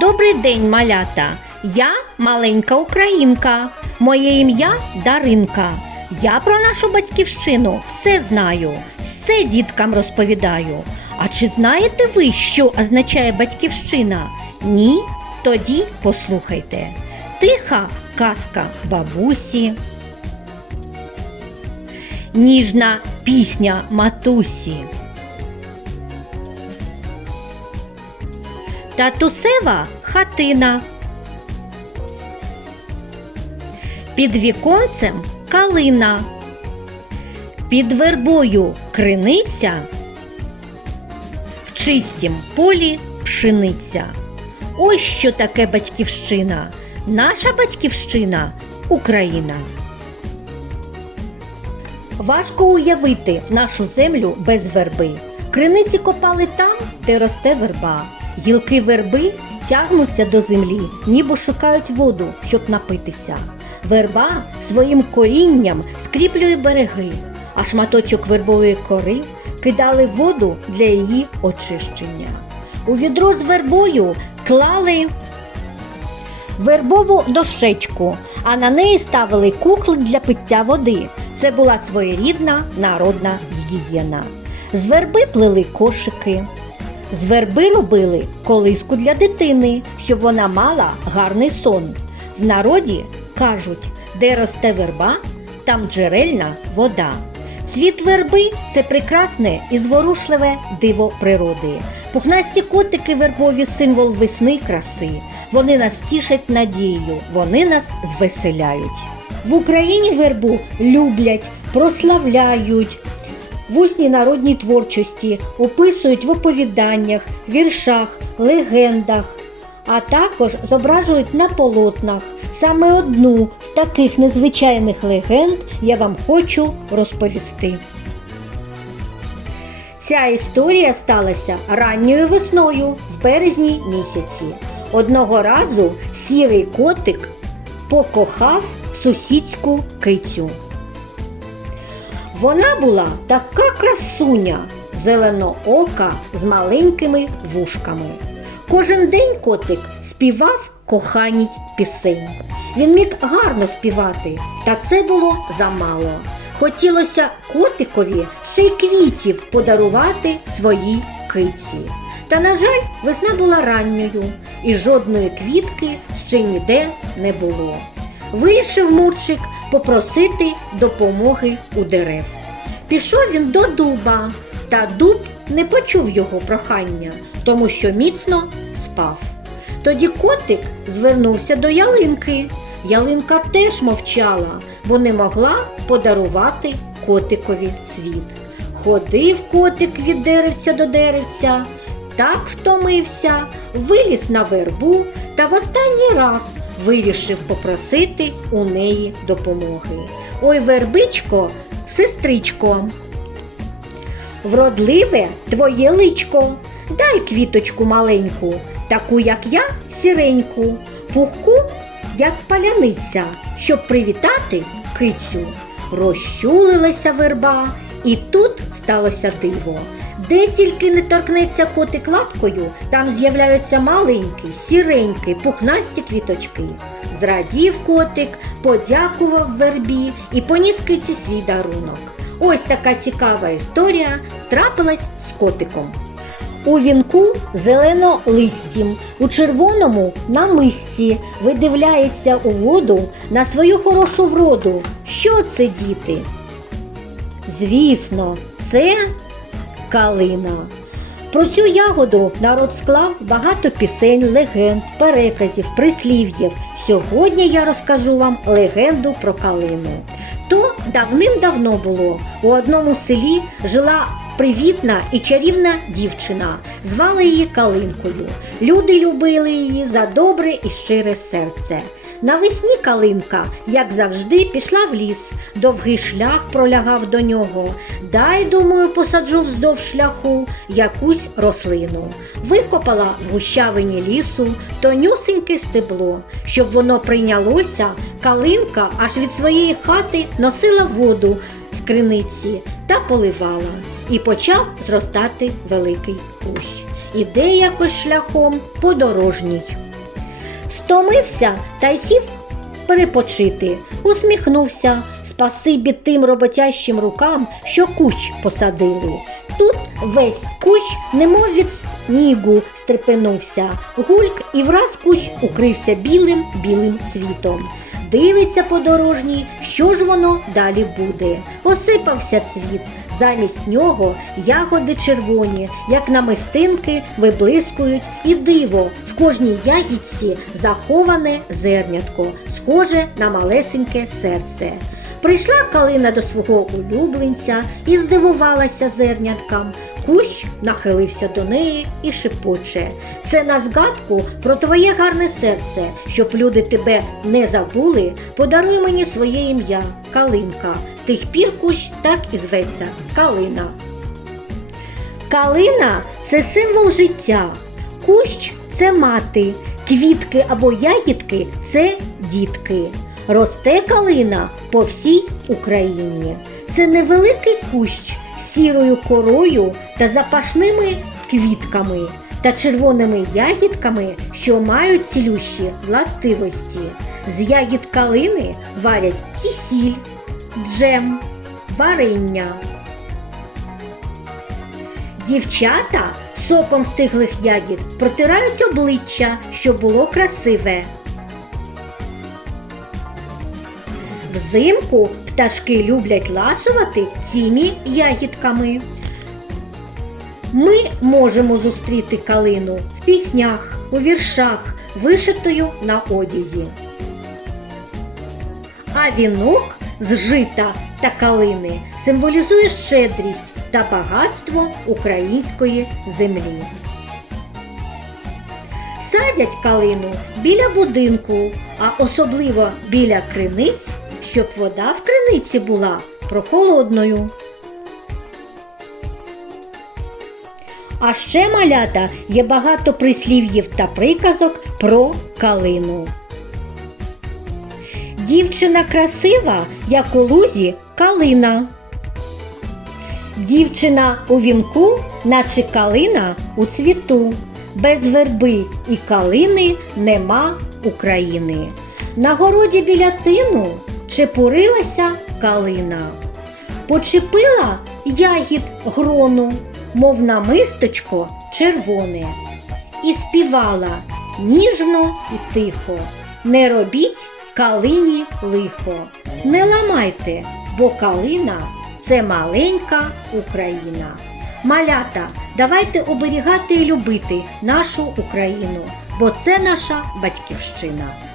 Добрий день, малята! Я маленька українка. Моє ім'я Даринка. Я про нашу батьківщину все знаю, все діткам розповідаю. А чи знаєте ви, що означає батьківщина? Ні? Тоді послухайте. Тиха казка бабусі. Ніжна пісня матусі. Татусева хатина. Під віконцем калина. Під вербою криниця. В чистім полі пшениця. Ось що таке батьківщина. Наша батьківщина Україна. Важко уявити нашу землю без верби. Криниці копали там, де росте верба. Гілки верби тягнуться до землі, ніби шукають воду, щоб напитися. Верба своїм корінням скріплює береги, а шматочок вербової кори кидали воду для її очищення. У відро з вербою клали вербову дощечку, а на неї ставили кухлик для пиття води. Це була своєрідна народна гігієна. З верби плели кошики. З верби робили колиску для дитини, щоб вона мала гарний сон. В народі кажуть, де росте верба, там джерельна вода. Цвіт верби це прекрасне і зворушливе диво природи. Пухнасті котики вербові символ весни й краси. Вони нас тішать надією, вони нас звеселяють. В Україні вербу люблять, прославляють. В усній народній творчості описують в оповіданнях, віршах, легендах, а також зображують на полотнах. Саме одну з таких незвичайних легенд я вам хочу розповісти. Ця історія сталася ранньою весною в березні місяці. Одного разу сірий котик покохав сусідську кицю. Вона була така красуня, зеленоока з маленькими вушками. Кожен день котик співав коханій пісень. Він міг гарно співати, та це було замало. Хотілося котикові ще й квітів подарувати своїй киці. Та, на жаль, весна була ранньою, і жодної квітки ще ніде не було. Вирішив Мурчик попросити допомоги у дерев. Пішов він до дуба, та дуб не почув його прохання, тому що міцно спав. Тоді котик звернувся до ялинки. Ялинка теж мовчала, бо не могла подарувати котикові цвіт. Ходив котик від деревця до деревця, так втомився, виліз на вербу та в останній раз вирішив попросити у неї допомоги. Ой, вербичко, сестричко, вродливе твоє личко, дай квіточку маленьку, таку, як я, сіреньку, пухку, як паляниця, щоб привітати кицю. Розчулилася верба, і тут сталося диво. Де тільки не торкнеться котик лапкою, там з'являються маленькі, сіренькі, пухнасті квіточки. Зрадів котик, подякував вербі і поніс киці свій дарунок. Ось така цікава історія трапилась з котиком. У вінку зеленолистім, у червоному намисті видивляється у воду на свою хорошу вроду. Що це, діти? Звісно, це калина. Про цю ягоду народ склав багато пісень, легенд, переказів, прислів'їв. Сьогодні я розкажу вам легенду про калину. То давним-давно було. У одному селі жила привітна і чарівна дівчина. Звали її Калинкою. Люди любили її за добре і щире серце. Навесні калинка, як завжди, пішла в ліс. Довгий шлях пролягав до нього. Дай, думаю, посаджу вздовж шляху якусь рослину. Викопала в гущавині лісу тонюсеньке стебло. Щоб воно прийнялося, калинка аж від своєї хати носила воду з криниці та поливала. І почав зростати великий кущ. Іде якось шляхом подорожній. Втомився та й сів перепочити, усміхнувся. Спасибі тим роботящим рукам, що кущ посадили. Тут весь кущ, немов від снігу, стрепенувся. Гульк і враз кущ укрився білим білим світом. Дивиться подорожній, що ж воно далі буде. Осипався цвіт. Замість нього ягоди червоні, як намистинки, виблискують, і диво в кожній ягідці заховане зернятко, схоже на малесеньке серце. Прийшла калина до свого улюбленця і здивувалася зерняткам. Кущ нахилився до неї і шепоче. Це на згадку про твоє гарне серце, щоб люди тебе не забули. Подаруй мені своє ім'я Калинка. Тих пір кущ так і зветься Калина. Калина це символ життя. Кущ це мати, квітки або ягідки це дітки. Росте калина по всій Україні. Це невеликий кущ з сірою корою та запашними квітками та червоними ягідками, що мають цілющі властивості. З ягід калини варять кисіль, джем, варення. Дівчата соком стиглих ягід протирають обличчя, щоб було красиве. Взимку пташки люблять ласувати цими ягідками. Ми можемо зустріти калину в піснях, у віршах, вишитою на одязі. А вінок з жита та калини символізує щедрість та багатство української землі. Садять калину біля будинку, а особливо біля криниць, щоб вода в криниці була прохолодною. А ще малята є багато прислів'їв та приказок про калину. Дівчина красива, як у лузі калина. Дівчина у вінку, наче калина у цвіту. Без верби і калини нема України. На городі біля тину чепурилася калина. Почепила ягід грону, мов намисточко червоне, і співала ніжно і тихо. Не робіть калині лихо, не ламайте, бо калина це маленька Україна. Малята, давайте оберігати і любити нашу Україну, бо це наша батьківщина.